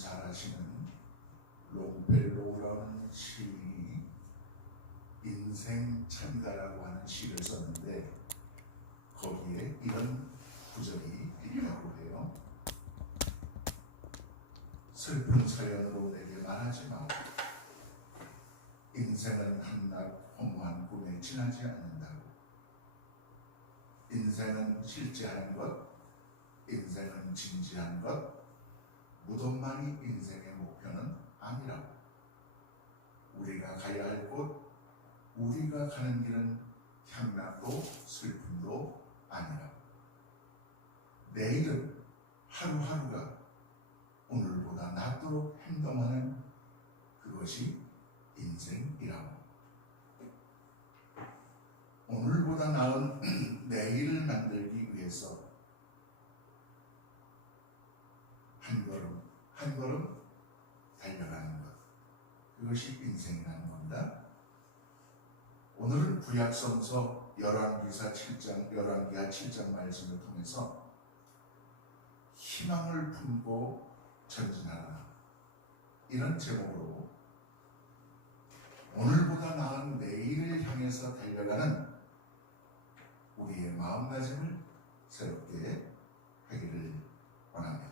잘 아시는 롱펠로우라는 시인이 인생 찬가라고 하는 시를 썼는데 거기에 이런 구절이 있다고 해요. 슬픈 사연으로 내게 말하지 마. 인생은 한낱 허무한 꿈에 지나지 않는다고. 인생은 실제하는 것, 인생은 진지한 것, 무덤만이 인생의 목표는 아니라고. 우리가 가야 할 곳, 우리가 가는 길은 향락도 슬픔도 아니라고. 내일은 하루하루가 오늘보다 낫도록 행동하는 그것이 인생이라고. 오늘보다 나은 내일을 만들기 위해서 한 걸음 한 걸음 달려가는 것, 그것이 인생이라는 겁니다. 오늘은 구약성서 열왕기하 7장 말씀을 통해서 희망을 품고 전진하라, 이런 제목으로 오늘보다 나은 내일을 향해서 달려가는 우리의 마음가짐을 새롭게 하기를 원합니다.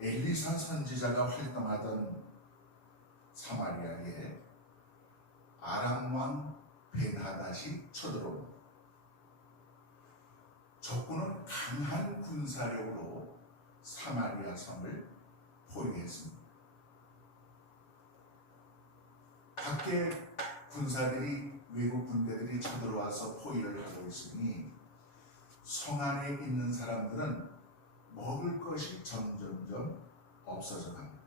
엘리사 선지자가 활동하던 사마리아에 아람 왕 벤하닷이 쳐들어옵니다. 적군은 강한 군사력으로 사마리아 성을 포위했습니다. 밖에 군사들이, 외국 군대들이 쳐들어와서 포위를 하고 있으니 성 안에 있는 사람들은 먹을 것이 점점점 없어져 갑니다.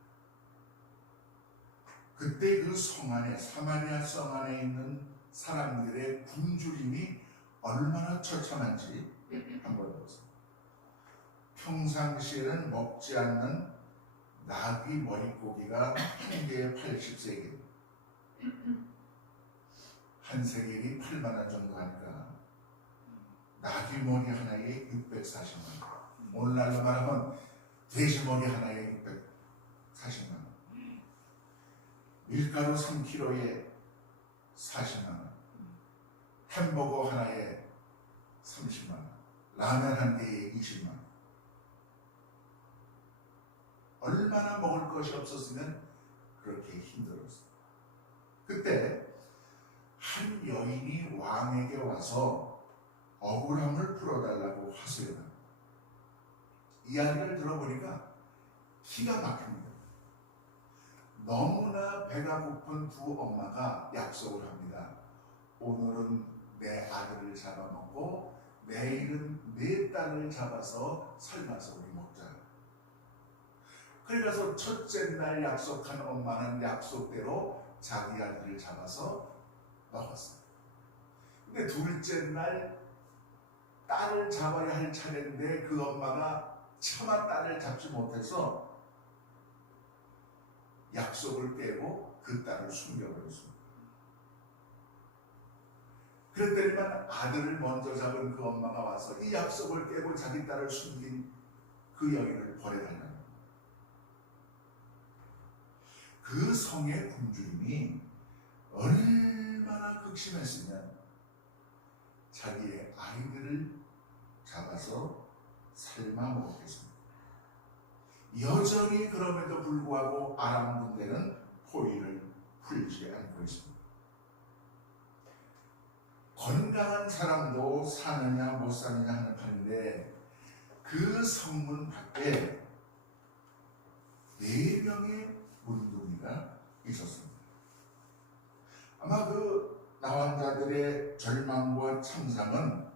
그때 그 성 안에, 사마리아 성 안에 있는 사람들의 굶주림이 얼마나 처참한지 한번 보세요. 평상시에는 먹지 않는 나귀 머릿고기가 한 개에 80세겔, 한 세겔이 8만 원 정도 하니까 나귀 머리 하나에 640만 원. 오늘날로 말하면 돼지 머리 하나에 640만 원. 밀가루 3kg에 40만 원. 햄버거 하나에 30만 원. 라면 한 개에 20만 원. 얼마나 먹을 것이 없었으면 그렇게 힘들었어요. 그때 한 여인이 왕에게 와서 억울함을 풀어달라고 하소연합니다. 이야기를 들어보니까 기가 막힙니다. 너무나 배가 고픈 두 엄마가 약속을 합니다. 오늘은 내 아들을 잡아먹고 내일은 내 딸을 잡아서 삶아서 우리 먹자. 그래서 첫째 날 약속한 엄마는 약속대로 자기 아들을 잡아서 먹었어요. 근데 둘째 날 딸을 잡아야 할 차례인데 그 엄마가 차마 딸을 잡지 못해서 약속을 깨고 그 딸을 숨겨버렸습니다. 그랬더니만 아들을 먼저 잡은 그 엄마가 와서 이 약속을 깨고 자기 딸을 숨긴 그 여인을 버려달라는 거예요. 그 성의 굶주림이 얼마나 극심했으면 자기의 아이들을 잡아서 삶아 먹겠습니다. 여전히 그럼에도 불구하고 아람 군대는 포위를 풀지 않고 있습니다. 건강한 사람도 사느냐 못 사느냐 하는 판인데 그 성문 밖에 4명의 문둥이가 있었습니다. 아마 그 나환자들의 절망과 참상은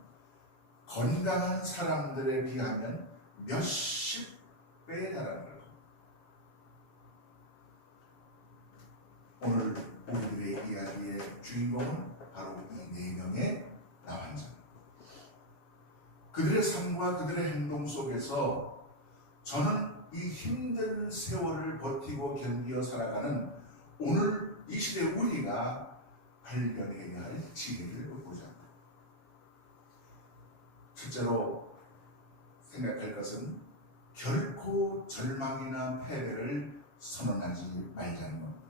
건강한 사람들에 비하면 몇십 배에 달하는 거예요. 오늘 우리들의 이야기의 주인공은 바로 이 4명의 나환자. 그들의 삶과 그들의 행동 속에서 저는 이 힘든 세월을 버티고 견디어 살아가는 오늘 이 시대 우리가 발견해야 할 지혜를 얻고자 합니다. 첫째로 생각할 것은 결코 결코 절망이나 패배를 선언하지 말자는 겁니다.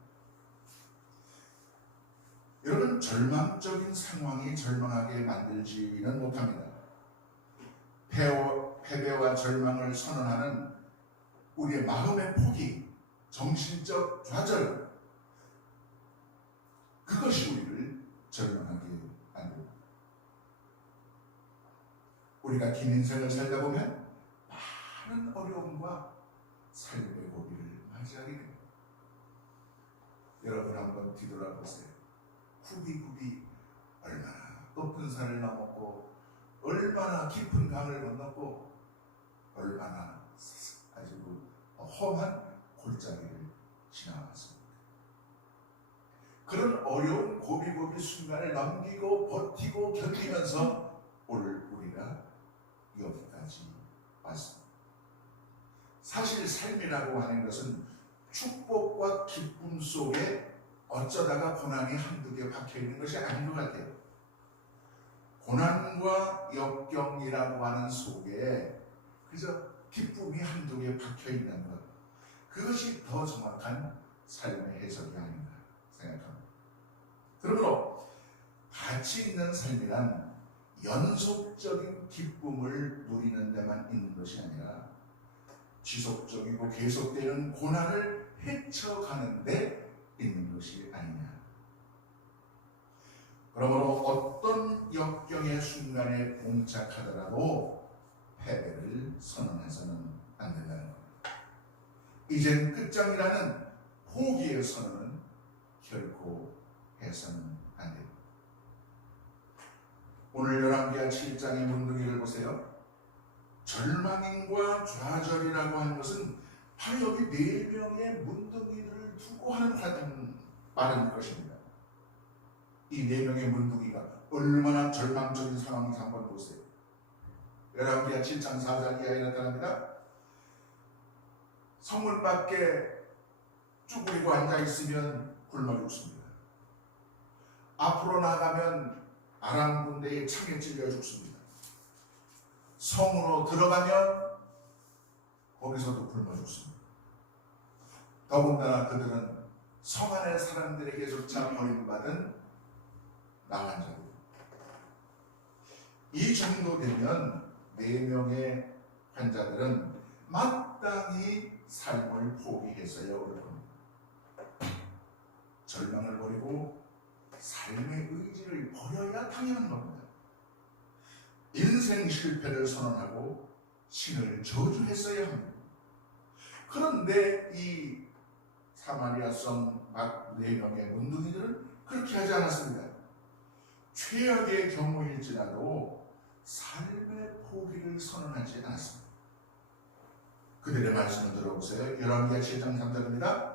여러분, 절망적인 상황이 절망하게 만들지는 못합니다. 패배와 절망을 선언하는 우리의 마음의 포기, 정신적 좌절, 그것이 우리를 절망하게 만듭니다. 우리가 긴 인생을 살다 보면 많은 어려움과 삶의 고비를 맞이하게 됩니다. 여러분 한번 뒤돌아보세요. 후비구비 얼마나 높은 산을 넘었고 얼마나 깊은 강을 건넜고 얼마나 아주 험한 골짜기를 지나왔습니다. 그런 어려운 고비고비 순간을 넘기고 버티고 견디면서 오늘 우리가 여기까지 왔습니다. 사실 삶이라고 하는 것은 축복과 기쁨 속에 어쩌다가 고난이 한두 개 박혀있는 것이 아닌 것 같아요. 고난과 역경이라고 하는 속에 그저 기쁨이 한두 개 박혀있는 것, 그것이 더 정확한 삶의 해석이 아닌가 생각합니다. 그러므로 가치 있는 삶이란 연속적인 기쁨을 누리는 데만 있는 것이 아니라 지속적이고 계속되는 고난을 헤쳐가는 데 있는 것이 아니냐. 그러므로 어떤 역경의 순간에 봉착하더라도 패배를 선언해서는 안 된다는 겁니다. 이젠 끝장이라는 포기의 선언은 결코 해서는 안 됩니다. 오늘 열왕기하 7장의 문둥이를 보세요. 절망과 좌절이라고 하는 것은 바로 여기 4명의 문둥이들을 두고 하는 말인 것입니다. 이 4명의 문둥이가 얼마나 절망적인 상황인지 한번 보세요. 열왕기하 7장 4절 이하에 나타납니다. 성문 밖에 쭈그리고 앉아있으면 굶어 죽습니다. 앞으로 나가면 아람 군대에 창에 찔려 죽습니다. 성으로 들어가면 거기서도 굶어 죽습니다. 더군다나 그들은 성 안의 사람들에게조차 버림받은 나환자입니다. 이 정도 되면 4명의 환자들은 마땅히 삶을 포기했어야 올 겁니다. 절망을 버리고 삶의 의지를 버려야 당연한 겁니다. 인생 실패를 선언하고 신을 저주했어야 합니다. 그런데 이 사마리아 성 4명의 문둥이들은 그렇게 하지 않았습니다. 최악의 경우일지라도 삶의 포기를 선언하지 않았습니다. 그들의 말씀을 들어보세요. 열왕기하 7장 3절입니다.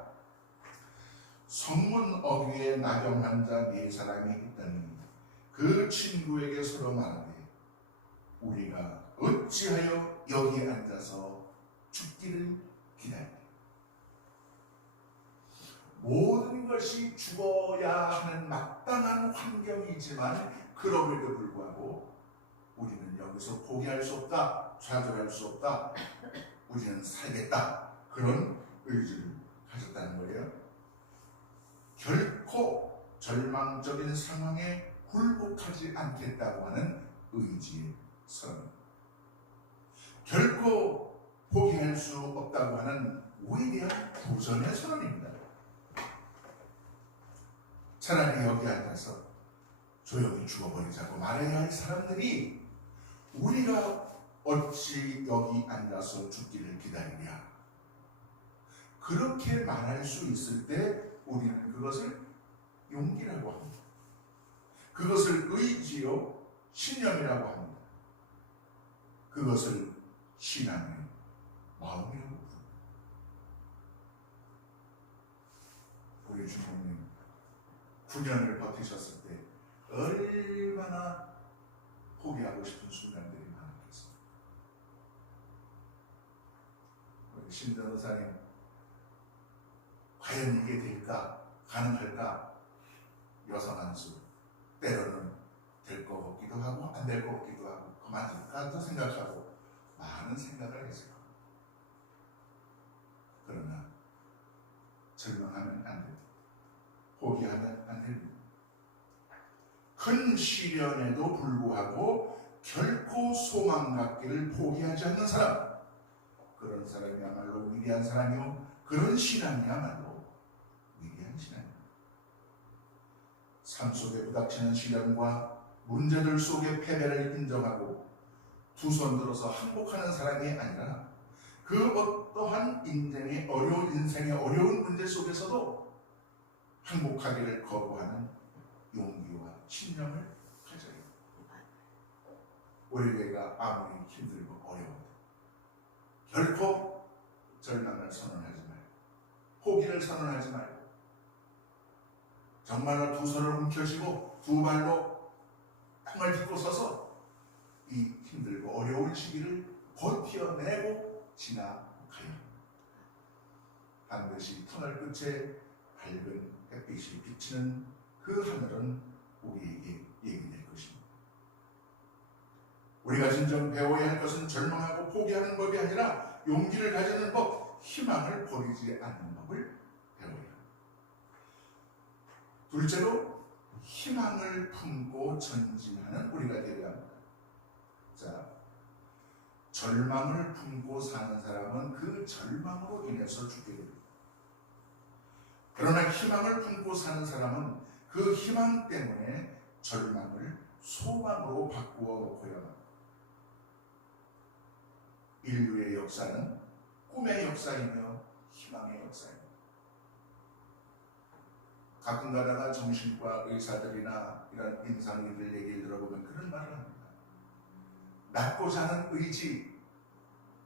성문 어귀에 나병한 자 4사람이 있더니 그 친구에게 서로 말하되 우리가 어찌하여 여기 앉아서 죽기를 기다리냐. 모든 것이 죽어야 하는 마땅한 환경이지만 그럼에도 불구하고 우리는 여기서 포기할 수 없다, 좌절할 수 없다, 우리는 살겠다, 그런 의지를 가졌다는 거예요. 결코 절망적인 상황에 굴복하지 않겠다고 하는 의지의 선언, 결코 포기할 수 없다고 하는 위대한 부전의 선언입니다. 차라리 여기 앉아서 조용히 죽어버리자고 말해야 할 사람들이 우리가 어찌 여기 앉아서 죽기를 기다리냐, 그렇게 말할 수 있을 때 우리는 그것을 용기라고 합니다. 그것을 의지요 신념이라고 합니다. 그것을 신앙의 마음이라고 부릅니다. 우리 주님은 9년을 버티셨을 때 얼마나 포기하고 싶은 순간들이 많았겠습니까? 우리 신전도사님, 과연 이게 될까? 가능할까? 여성 한수, 때로는 될 것 같기도 하고 안 될 것 같기도 하고 그만둘까도 생각하고 많은 생각을 했을 겁니다. 포기하면 안 됩니다. 큰 시련에도 불구하고 결코 소망 갖기를 포기하지 않는 사람, 그런 사람이야말로 위대한 사람이요, 그런 신앙이야말로 위대한 신앙입니다. 삶 속에 부닥치는 시련과 문제들 속의 패배를 인정하고 두 손 들어서 항복하는 사람이 아니라 그 어떠한 인생의 어려운 문제 속에서도 항복하기를 거부하는 용기와 신념을 가져야 합니다. 우리 교회가 아무리 힘들고 어려워도 결코 절망을 선언하지 말고 포기를 선언하지 말고 정말로 두 손을 움켜쥐고 두 발로 땅을 딛고 서서 이 힘들고 어려운 시기를 버텨내고 지나가야 합니다. 반드시 터널 끝에 밝은 햇빛이 비치는 그 하늘은 우리에게 얘기될 것입니다. 우리가 진정 배워야 할 것은 절망하고 포기하는 법이 아니라 용기를 가지는 법, 희망을 버리지 않는 법을 배워야 합니다. 둘째로 희망을 품고 전진하는 우리가 되어야 합니다. 자, 절망을 품고 사는 사람은 그 절망으로 인해서 죽게 됩니다. 그러나 희망을 품고 사는 사람은 그 희망 때문에 절망을 소망으로 바꾸어 놓고야 합니다. 인류의 역사는 꿈의 역사이며 희망의 역사입니다. 가끔 가다가 정신과 의사들이나 이런 임상의들 얘기를 들어보면 그런 말을 합니다. 낫고자 하는 의지,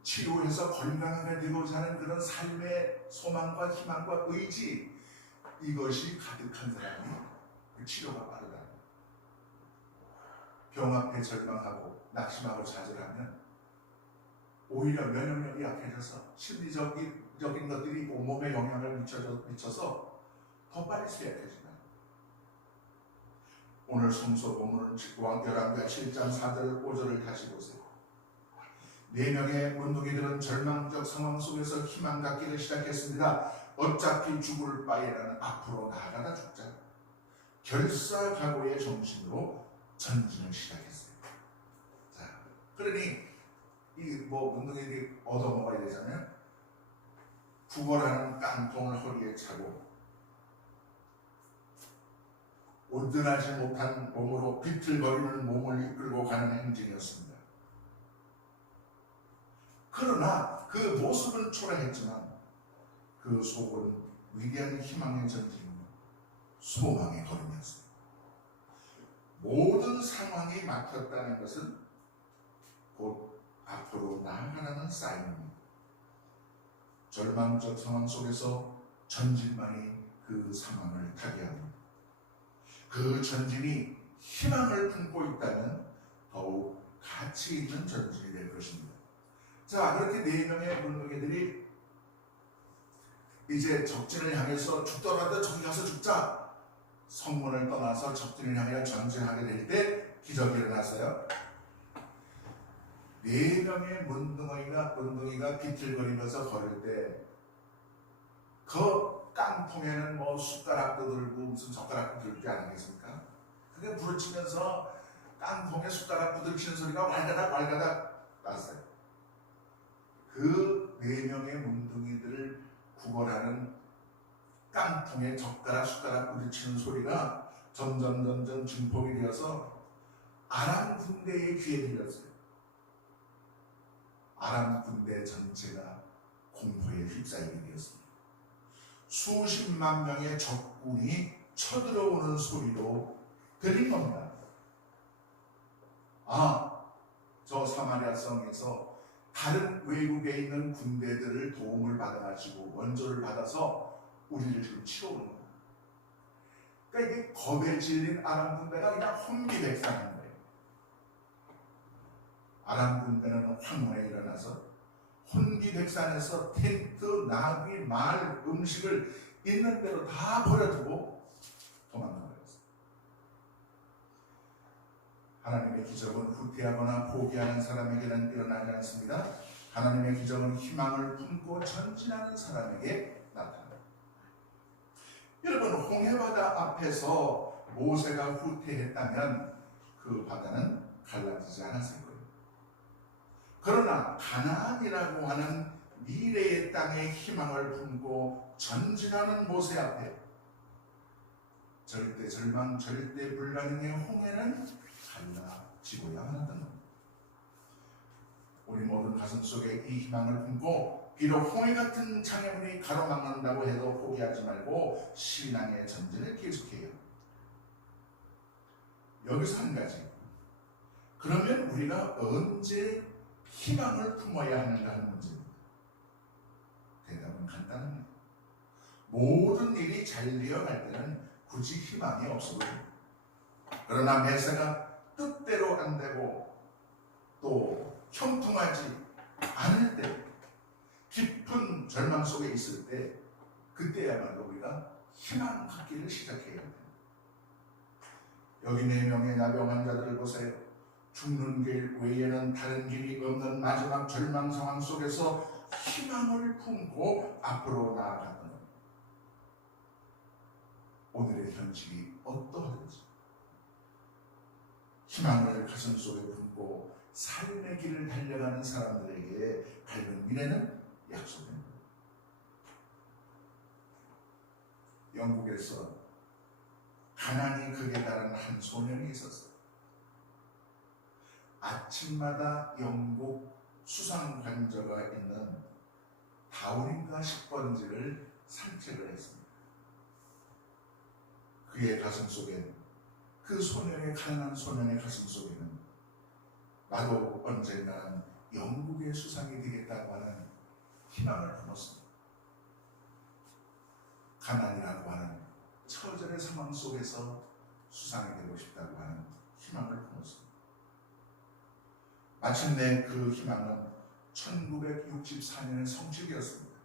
치료해서 건강하게 되고자 하는 그런 삶의 소망과 희망과 의지, 이것이 가득한 사람이 그 치료가 빠르다. 병 앞에 절망하고 낙심하고 좌절하면 오히려 면역력이 약해져서 심리적인 것들이 온몸에 영향을 미쳐서 더 빨리 쇠약해진다. 오늘 성서 본문은 열왕기하 7장 4절 5절을 다시 보세요. 4명의 문둥이들은 절망적 상황 속에서 희망 갖기를 시작했습니다. 어차피 죽을 바에라는 앞으로 나아가다 죽자. 결사각오의 정신으로 전진을 시작했어요. 자, 그러니 이 문둥이들이 얻어먹어야 되잖아요. 구걸하는 깡통을 허리에 차고 온전하지 못한 몸으로 비틀거리는 몸을 이끌고 가는 행진이었습니다. 그러나 그 모습은 초라했지만 그 속은 위대한 희망의 전진이며 소망의 걸음이었습니다. 모든 상황이 막혔다는 것은 곧 앞으로 나아가라는 사인입니다. 절망적 상황 속에서 전진만이 그 상황을 타게 합니다. 그 전진이 희망을 품고 있다면 더욱 가치 있는 전진이 될 것입니다. 자, 그렇게 4명의 문둥이들이 이제 적진을 향해서 죽더라도 저기 가서 죽자, 성문을 떠나서 적진을 향해 전진하게 될 때 기적이 일어났어요. 4명의 문둥이가 비틀거리면서 걸을 때 그 깡통에는 숟가락도 들고 무슨 젓가락도 들지 않겠습니까? 그게 부르치면서 깡통에 숟가락 부딪히는 소리가 왈가닥 났어요. 그 4명의 문둥이들을 구걸하는 깡통에 숟가락 부딪히는 소리가 점점 증폭이 되어서 아람 군대의 귀에 들렸어요. 아람 군대 전체가 공포에 휩싸이게 되었습니다. 수십만 명의 적군이 쳐들어오는 소리로 들린 겁니다. 저 사마리아 성에서 다른 외국에 있는 군대들을 도움을 받아가지고 원조를 받아서 우리를 지금 치러오는 겁니다. 그러니까 이게 겁에 질린 아람 군대가 그냥 혼비백산한 거예요. 아람 군대는 황혼에 일어나서 혼비백산에서 텐트, 나귀, 말, 음식을 있는 대로 다 버려두고 도망간 거였어요. 하나님의 기적은 후퇴하거나 포기하는 사람에게는 일어나지 않습니다. 하나님의 기적은 희망을 품고 전진하는 사람에게 나타납니다. 여러분, 홍해바다 앞에서 모세가 후퇴했다면 그 바다는 갈라지지 않았을 거예요. 그러나 가나안이라고 하는 미래의 땅의 희망을 품고 전진하는 모세 앞에 절대 절망, 절대 불가능의 홍해는 갈라지고야 한다는 겁니다. 우리 모든 가슴 속에 이 희망을 품고 비록 홍해 같은 장애물이 가로막는다고 해도 포기하지 말고 신앙의 전진을 계속해요. 여기서 한 가지, 그러면 우리가 언제 희망을 품어야 하는가 하는 문제입니다. 대답은 간단합니다. 모든 일이 잘 되어갈 때는 굳이 희망이 없어 보입니다. 그러나 매사가 뜻대로 안 되고 또 형통하지 않을 때, 깊은 절망 속에 있을 때, 그때야말로 우리가 희망 갖기를 시작해야 합니다. 여기 4명의 나병 환자들을 보세요. 죽는 길 외에는 다른 길이 없는 마지막 절망 상황 속에서 희망을 품고 앞으로 나아갔던 겁니다. 오늘의 현실이 어떠하든지 희망을 가슴 속에 품고 삶의 길을 달려가는 사람들에게 밝은 미래는 약속됩니다. 영국에서 가난이 극에 달한 한 소년이 있었어요. 아침마다 영국 수상관저가 있는 다우닝가 10번지를 산책을 했습니다. 그의 가슴 속에, 그 소년의 가난한 소년의 가슴 속에는 나도 언젠가는 영국의 수상이 되겠다고 하는 희망을 품었습니다. 가난이라고 하는 처절의 상황 속에서 수상이 되고 싶다고 하는 희망을 품었습니다. 마침내 그 희망은 1964년에 성취되었습니다.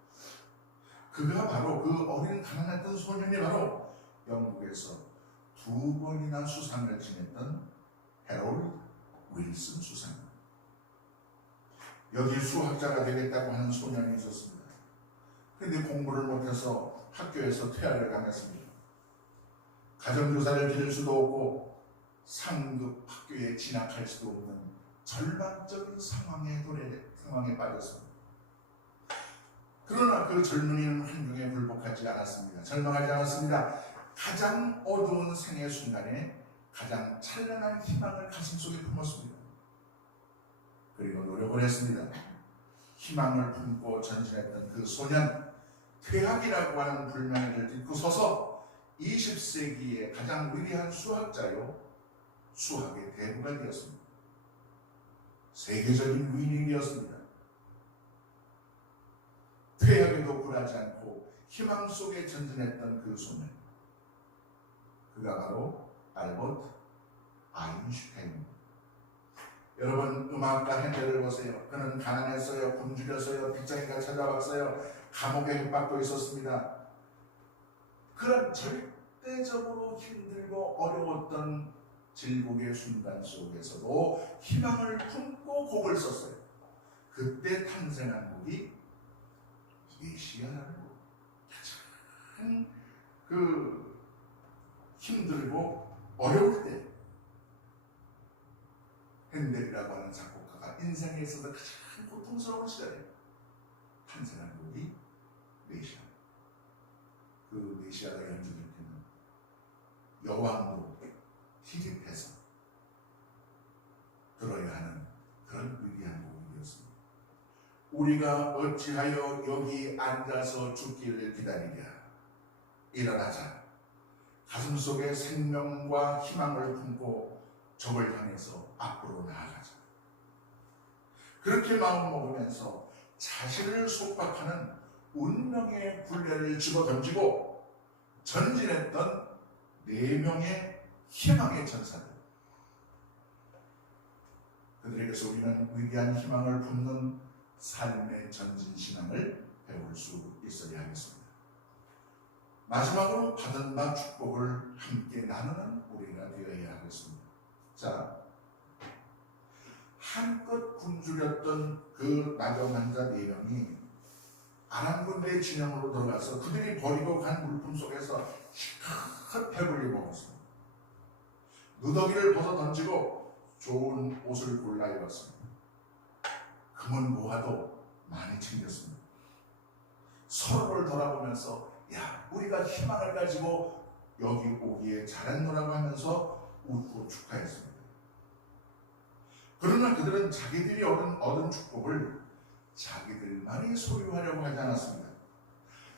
그가 바로, 그 어린 가난했던 소년이 바로 영국에서 2번이나 수상을 지냈던 해롤드 윌슨 수상입니다. 여기 수학자가 되겠다고 하는 소년이 있었습니다. 그런데 공부를 못해서 학교에서 퇴학을 당했습니다. 가정교사를 기를 수도 없고 상급 학교에 진학할 수도 없는 절망적인 상황에 빠졌습니다. 그러나 그 젊은이는 환경에 굴복하지 않았습니다. 절망하지 않았습니다. 가장 어두운 생의 순간에 가장 찬란한 희망을 가슴속에 품었습니다. 그리고 노력을 했습니다. 희망을 품고 전진했던 그 소년, 퇴학이라고 하는 불명예를 딛고 서서 20세기의 가장 위대한 수학자요, 수학의 대부가 되었습니다. 세계적인 위인이 되었습니다. 퇴학에도 굴하지 않고 희망 속에 전진했던 그 소년, 그가 바로 알버트 아인슈타인입니다. 여러분, 음악가 핸델을 보세요. 그는 가난했어요. 굶주렸어요. 빗장이가 찾아왔어요. 감옥에 협박도 있었습니다. 그런 절대적으로 힘들고 어려웠던 질곡의 순간 속에서도 희망을 품고 곡을 썼어요. 그때 탄생한 곡이 메시아라는 곡. 가장 힘들고 어려울 때 핸델이라고 하는 작곡가가 인생에 있어서 가장 고통스러운 시절에 탄생한 곡이 메시아. 그 메시아가 연주될 때는 여왕도 희집해서 들어야 하는 그런 위대한 곡이었습니다. 우리가 어찌하여 여기 앉아서 죽기를 기다리랴. 일어나자. 가슴 속에 생명과 희망을 품고 적을 향해서 앞으로 나아가자. 그렇게 마음먹으면서 자신을 속박하는 운명의 굴레를 집어던지고 전진했던 4명의 희망의 전사들. 그들에게서 우리는 위대한 희망을 품는 삶의 전진신앙을 배울 수 있어야 하겠습니다. 마지막으로 받은 바 축복을 함께 나누는 우리가 되어야 하겠습니다. 자, 한껏 굶주렸던 그 나병 환자 4명이 아람 군대의 진영으로 들어가서 그들이 버리고 간 물품 속에서 실컷 배불리 먹었습니다. 누더기를 벗어 던지고 좋은 옷을 골라 입었습니다. 금은 모아도 많이 챙겼습니다. 서로를 돌아보면서 야, 우리가 희망을 가지고 여기 오기에 잘했노라고 하면서 웃고 축하했습니다. 그러나 그들은 자기들이 얻은 축복을 자기들만이 소유하려고 하지 않았습니다.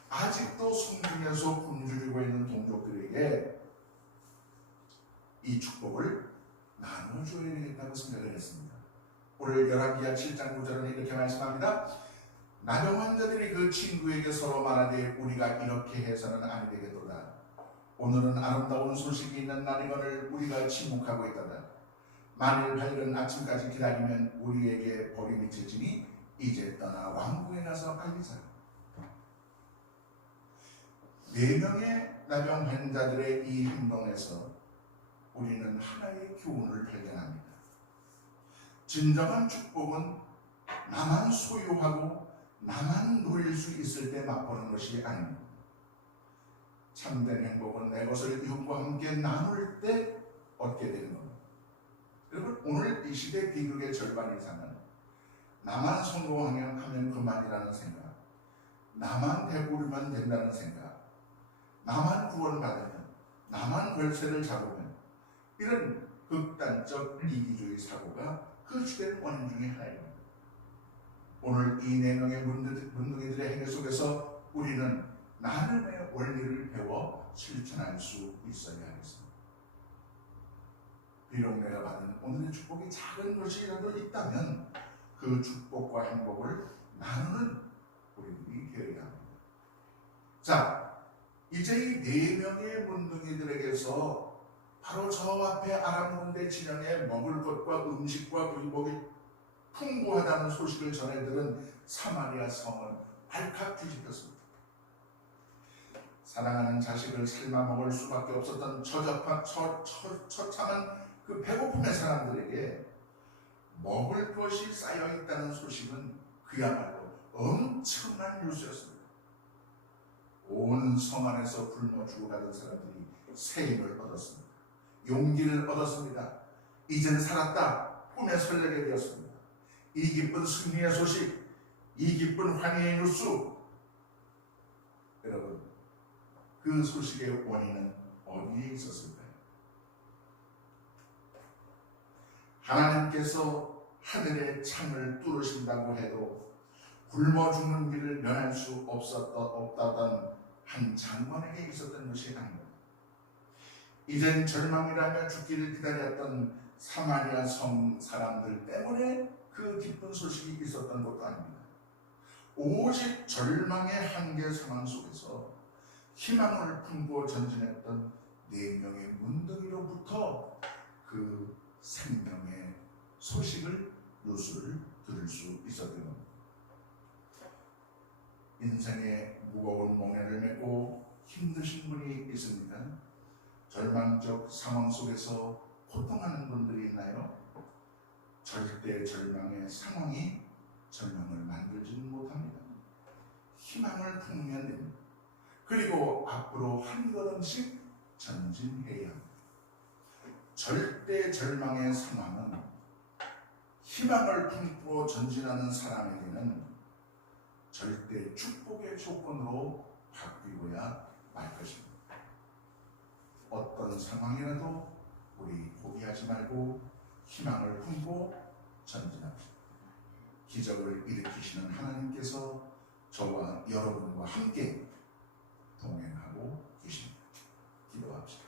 아직도 성중에서 굶주리고 있는 동족들에게 이 축복을 나눠줘야 되겠다고 생각을 했습니다. 오늘 열왕기하 7장 9절은 이렇게 말씀합니다. 나병 자들이 그 친구에게 서로 말하되 우리가 이렇게 해서는 아니 되겠도다. 오늘은 아름다운 소식이 있는 날이거늘 우리가 침묵하고 있다다. 만일 밝은 아침까지 기다리면 우리에게 벌이 미칠지니 이제 떠나 왕궁에 가서 알리자. 4명의 나병 환자들의 이 행동에서 우리는 하나의 교훈을 발견합니다. 진정한 축복은 나만 소유하고 나만 누릴 수 있을 때 맛보는 것이 아닙니다. 참된 행복은 내 것을 이웃과 함께 나눌 때 얻게 되는 겁니다. 여러분, 오늘 이 시대 비극의 절반 이상은 나만 성공하면 그만이라는 생각, 나만 배부르면 된다는 생각, 나만 구원받으면, 나만 별세를 잡으면, 이런 극단적 이기주의 사고가 그 시대의 원인 중에 하나입니다. 오늘 이 4명의 문둥이들의 행위 속에서 우리는 나름의 원리를 배워 실천할 수 있어야 하겠습니다. 비록 내가 받은 오늘의 축복이 작은 것이라도 있다면 그 축복과 행복을 나누는 우리들이 되어야 합니다. 자, 이제 이 4명의 문둥이들에게서 바로 저 앞에 아람 군대 진영에 먹을 것과 음식과 의복이 풍부하다는 소식을 전해 들은 사마리아 성은 발칵 뒤집혔습니다. 사랑하는 자식을 삶아 먹을 수밖에 없었던 처참한 그 배고픔의 사람들에게 먹을 것이 쌓여 있다는 소식은 그야말로 엄청난 뉴스였습니다. 온 성 안에서 굶어 죽어가던 사람들이 새 힘을 얻었습니다. 용기를 얻었습니다. 이젠 살았다. 꿈에 설레게 되었습니다. 이 기쁜 승리의 소식, 이 기쁜 환희의 뉴스. 여러분, 그 소식의 원인은 어디에 있었을까요? 하나님께서 하늘의 창을 뚫으신다고 해도 굶어 죽는 길을 면할 수 없다던 한 장관에게 있었던 것이 아닙니다. 이젠 절망이라며 죽기를 기다렸던 사마리아 성 사람들 때문에 그 기쁜 소식이 있었던 것도 아닙니다. 오직 절망의 한계 상황 속에서 희망을 품고 전진했던 4명의 문둥이로부터 그 생명의 소식을, 뉴스를 들을 수 있었던 겁니다. 인생의 무거운 몽해를 메고 힘드신 분이 있습니까? 절망적 상황 속에서 고통하는 분들이 있나요? 절대 절망의 상황이 절망을 만들지는 못합니다. 희망을 품으면 됩니다. 그리고 앞으로 한 걸음씩 전진해야 합니다. 절대 절망의 상황은 희망을 품고 전진하는 사람에게는 절대 축복의 조건으로 바뀌고야 말 것입니다. 어떤 상황이라도 우리 포기하지 말고 희망을 품고 전진합시다. 기적을 일으키시는 하나님께서 저와 여러분과 함께 동행하고 계십니다. 기도합시다.